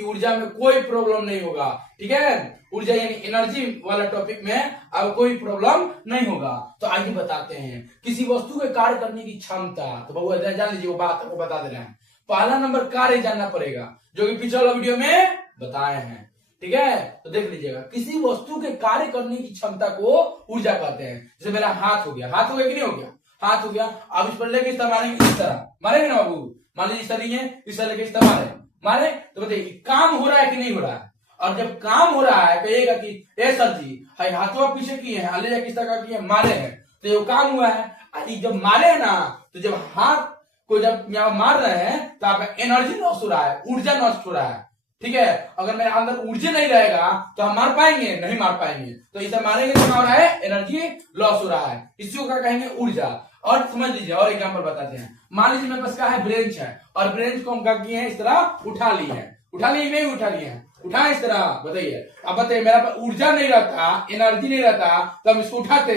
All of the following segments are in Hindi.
कि ऊर्जा में कोई प्रॉब्लम नहीं होगा। ठीक है, ऊर्जा यानी एनर्जी वाला टॉपिक में अब कोई प्रॉब्लम नहीं होगा। तो आइए बताते हैं किसी वस्तु के कार्य करने की क्षमता। तो बहु जान लीजिए, वो बात आपको बता दे रहे हैं। पहला नंबर कार्य जानना पड़ेगा, जो कि पिछले वाला वीडियो में बताए हैं। ठीक है, तो देख लीजिएगा, किसी वस्तु के कार्य करने की क्षमता को ऊर्जा कहते हैं। जैसे मेरा हाथ हो गया, हाथ हो गया कि नहीं हो गया, हाथ हो गया। अब इस पर लेके इस तरह मारेंगे, इस तरह मारेंगे ना बाबू, मान लीजिए इस तरह है, इस तरह लेके इस तरह मारे तो बताइए काम हो रहा है कि नहीं हो रहा है। और जब काम हो रहा है कहिएगा कि ए सर जी हाई हाथों पीछे किए हैं, ले जाके किस तरह किए, मारे हैं, तो ये काम हुआ है। अरे जब मारे है ना, तो जब हाथ को जब यहाँ मार रहे हैं तो आपका एनर्जी लॉस हो रहा है, ऊर्जा नष्ट हो रहा है। ठीक है, अगर मेरे अंदर ऊर्जा नहीं रहेगा तो हम मार पाएंगे, नहीं मार पाएंगे। तो इसे मारेंगे तो क्या हो रहा है, एनर्जी लॉस हो रहा है, इसी को क्या कहेंगे, ऊर्जा। और समझ लीजिए, और एग्जांपल बताते हैं। मान लीजिए मेरे पास क्या है, ब्रेंच है, और ब्रेंच को हम क्या किए हैं, इस तरह उठा लिए हैं, उठा लिए नहीं उठा लिए हैं, उठा इस तरह। बताइए, अब बताइए मेरा पास ऊर्जा नहीं रहता, एनर्जी नहीं रहता, तो हम इसको उठाते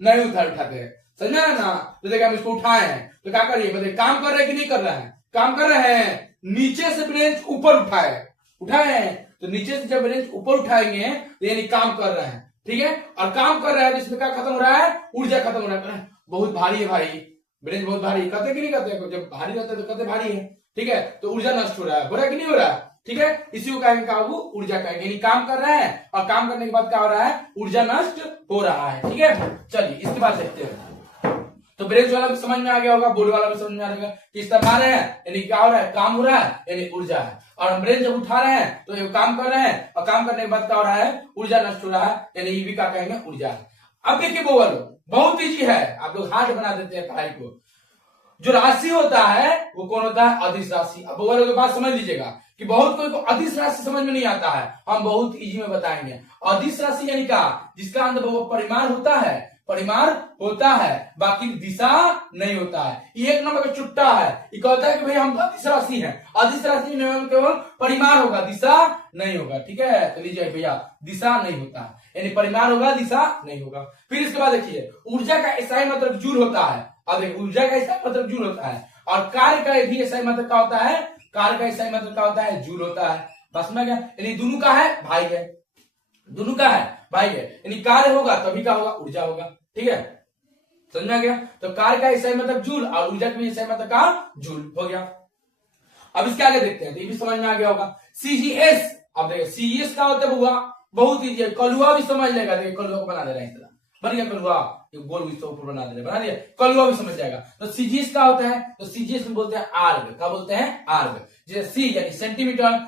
नहीं, उठाते, समझा ना। तो देखिए हम इसको उठाए हैं, तो क्या करिए, बताइए काम कर रहे हैं कि नहीं कर रहे हैं, काम कर रहे हैं। नीचे से ब्रेंच ऊपर उठाए हैं, तो नीचे से जब ब्रेंच ऊपर उठाएंगे तो यानी काम कर रहे हैं। ठीक है, और काम कर रहा है तो इसमें क्या खत्म हो रहा है, ऊर्जा खत्म हो रहा है। बहुत भारी है भाई, ब्रेंच बहुत भारी, कहते कि नहीं कहते, जब भारी रहता है तो कहते भारी है। ठीक है, तो ऊर्जा नष्ट हो रहा है कि नहीं हो रहा है। ठीक है, इसी को कहेंगे काबू, ऊर्जा कहेंगे, यानी काम कर रहे हैं और काम करने के बाद क्या हो रहा है, ऊर्जा नष्ट हो रहा है। ठीक है, चलिए इसके बाद देखते हैं। तो ब्रेंच वाला भी समझ में आ गया होगा, बोल वाला भी समझ में आ गया, किस तरह मार रहे हैं यानी क्या हो रहा है, काम हो रहा है यानी ऊर्जा है। और हम ब्रेंच जब उठा रहे हैं तो ये काम कर रहे हैं, और काम करने के बाद क्या हो रहा है, ऊर्जा नष्ट हो रहा है, यानी ये भी क्या कहेंगे, ऊर्जा है। अब देखिए वो वालों, बहुत ईजी है, आप लोग हार्ड बना देते हैं पढ़ाई को। जो राशि होता है वो कौन होता है, अदिश राशि। अब वो वालों की बात समझ लीजिएगा कि बहुत कोई को अदिश राशि समझ में नहीं आता है, हम बहुत इजी में बताएंगे। अदिश राशि यानी क्या, जिसका अंदर वो परिमाण होता है, बाकी दिशा नहीं होता है। ये एक नंबर का चुट्टा है, ये कहता है कि भाई हम अदिश राशि है, अदिश राशि में केवल परिमाण होगा, दिशा नहीं होगा। ठीक है, तो लीजिए भैया, दिशा नहीं होता है, यानी परिमाण होगा, दिशा नहीं होगा। फिर इसके बाद देखिए, ऊर्जा का ऐसा ही मतलब जूल होता है। अब देखिए, ऊर्जा का ऐसा मतलब जूल होता है, और कार्य का भी ऐसा ही मतलब क्या होता है, कार्य का ऐसा ही मतलब क्या होता है, जूल होता है। बस में क्या, यानी दोनों का है भाई है, दोनों का है भाई है, यानी कार्य होगा तभी का होगा, ऊर्जा होगा। ठीक है, समझ में आ गया। तो कार्य का ऐसा ही मतलब जूल, और ऊर्जा का भी ऐसा ही मतलब का जूल हो गया। अब इसके आगे देखते हैं, तो ये भी समझ में आ गया होगा। सीजीएस, अब देखिए सीजीएस क्या होता है बुआ, बहुत ईजी है, कलुआ भी समझ लेगा। देखिए कलुआ को बना दे रहे हैं, इस तरह बन गया कलुआ, गोल ऊपर बना दे रहे, बना दिया, कलुआ भी समझ जाएगा। तो सीजीएस क्या होता है, तो सीजीएस में बोलते हैं आर्ग, क्या बोलते हैं, आर्ग। जैसे सी यानी सेंटीमीटर,